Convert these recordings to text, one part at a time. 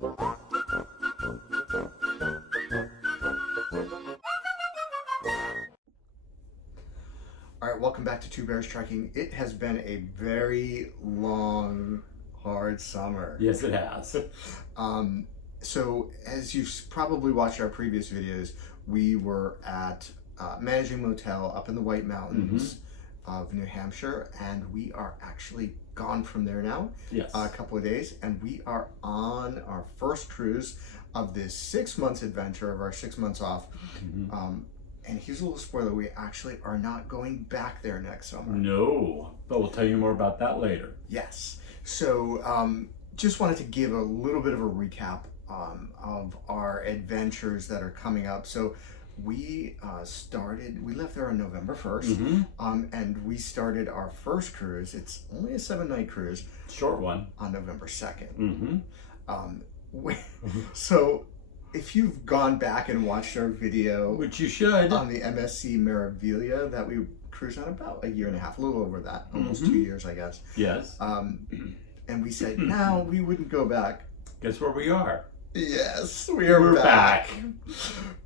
All right, welcome back to Two Bears Trekking. It has been a very long, hard summer. Yes, it has. So as you've probably watched our previous videos, we were at Managing Motel up in the White Mountains of New Hampshire, and we are actually gone from there now. Yes. A couple of days, and we are on our first cruise of this 6 months adventure of our 6 months off. And here's a little spoiler, we actually are not going back there next summer. No, but we'll tell you more about that later. Yes. So just wanted to give a little bit of a recap of our adventures that are coming up. So we left there on November 1st, and we started our first cruise. It's only a 7-night cruise. Short one. On November 2nd. So if you've gone back and watched our video, which you should, on the MSC Meraviglia that we cruised on about a year and a half, a little over that, almost 2 years, I guess. Yes. And we said, no, we wouldn't go back. Guess where we are? Yes, we're back.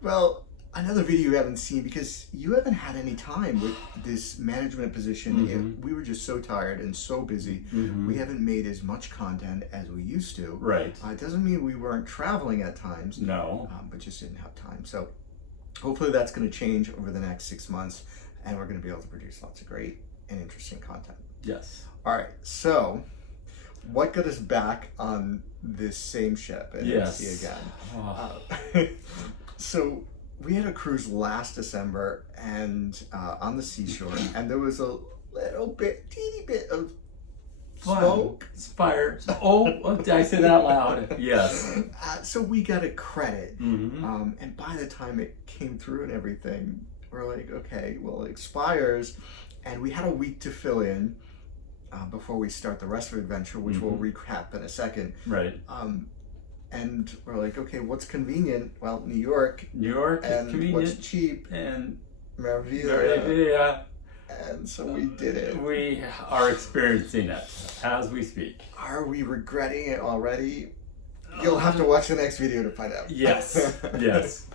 Well, another video you haven't seen because you haven't had any time with this management position. We were just so tired and so busy. We haven't made as much content as we used to. Right. It doesn't mean we weren't traveling at times. No. But just didn't have time. So hopefully that's going to change over the next 6 months, and we're going to be able to produce lots of great and interesting content. Yes. All right. So what got us back on this same ship at MSC again? So we had a cruise last December and on the seashore, and there was a little bit, teeny bit of smoke. Fire. Oh, did I say that out loud? Yes. So we got a credit, and by the time it came through and everything, we're like, okay, well, it expires, and we had a week to fill in before we start the rest of the adventure, which we'll recap in a second. Right. And we're like, okay, what's convenient? Well, New York. New York is convenient. What's cheap? And Meraviglia. And so we did it. We are experiencing it as we speak. Are we regretting it already? You'll have to watch the next video to find out. Yes. Yes.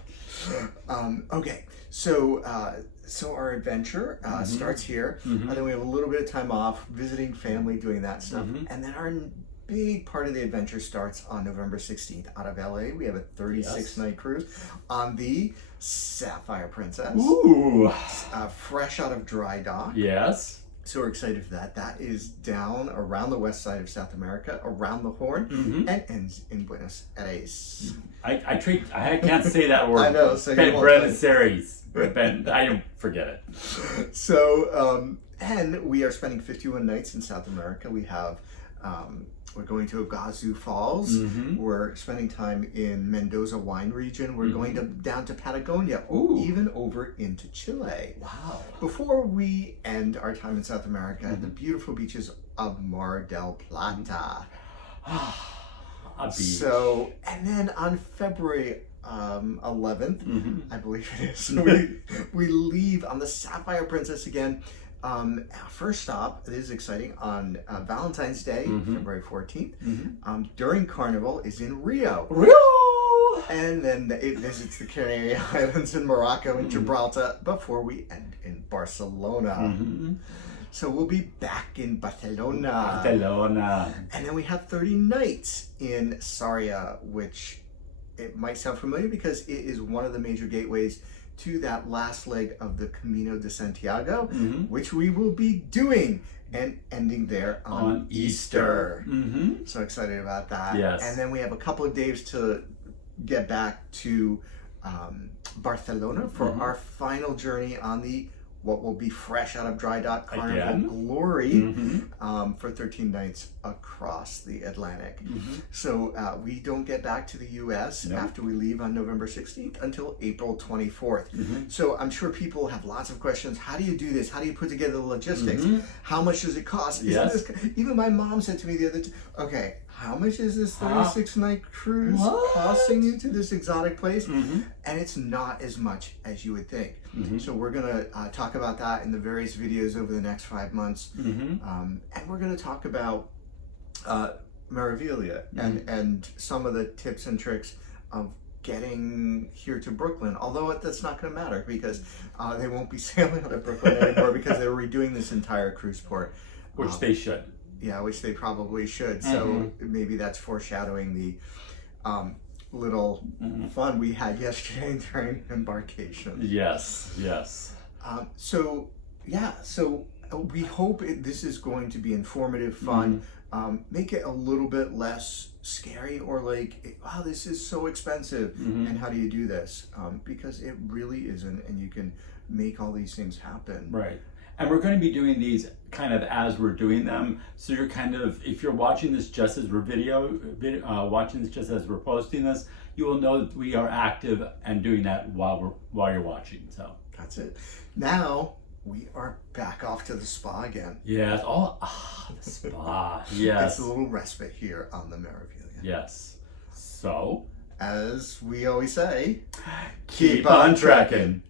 Okay. So our adventure starts here, and then we have a little bit of time off, visiting family, doing that stuff, and then our big part of the adventure starts on November 16th out of LA. We have a 36-night cruise on the Sapphire Princess. Ooh. Fresh out of dry dock. Yes. So we're excited for that. That is down around the west side of South America, around the Horn, and ends in Buenos Aires. I can't say that word. I know. So Buenos Aires. I don't forget it. So, and we are spending 51 nights in South America. We have, we're going to Iguazu Falls. We're spending time in Mendoza wine region. We're going down to Patagonia, even over into Chile. Wow. Before we end our time in South America at the beautiful beaches of Mar del Plata. A beach. So, and then on February 11th, I believe it is, we leave on the Sapphire Princess again. Our first stop, it is exciting, on Valentine's Day, February 14th, during Carnival, is in Rio. And then it visits the Canary Islands in Morocco and Gibraltar before we end in Barcelona. So we'll be back in Barcelona. And then we have 30 nights in Sarria, which it might sound familiar because it is one of the major gateways to that last leg of the Camino de Santiago, which we will be doing and ending there on Easter. So excited about that. Yes. And then we have a couple of days to get back to Barcelona for our final journey on the what will be fresh out of dry dock Carnival Glory for 13 nights across the Atlantic. So we don't get back to the U.S. after we leave on November 16th until April 24th. So I'm sure people have lots of questions. How do you do this? How do you put together the logistics? How much does it cost? Even my mom said to me the other day, okay, how much is this 36-night cruise costing you to this exotic place? And it's not as much as you would think. So we're going to talk about that in the various videos over the next 5 months. And we're going to talk about Meraviglia and some of the tips and tricks of getting here to Brooklyn. Although that's not going to matter because they won't be sailing out of Brooklyn anymore because they're redoing this entire cruise port. Which they should. Yeah, which they probably should. So maybe that's foreshadowing the little fun we had yesterday during embarkation. Yes, yes. So we hope this is going to be informative, fun. Make it a little bit less scary or like, wow, this is so expensive and how do you do this? Because it really isn't, and you can make all these things happen. Right. And we're going to be doing these kind of as we're doing them. So you're kind of, if you're watching this just as we're watching this just as we're posting this, you will know that we are active and doing that while you're watching. So that's it. Now we are back off to the spa again. Yes. Oh, the spa. Yes. It's a little respite here on the Meraviglia. Yes. So, as we always say, keep on trekking.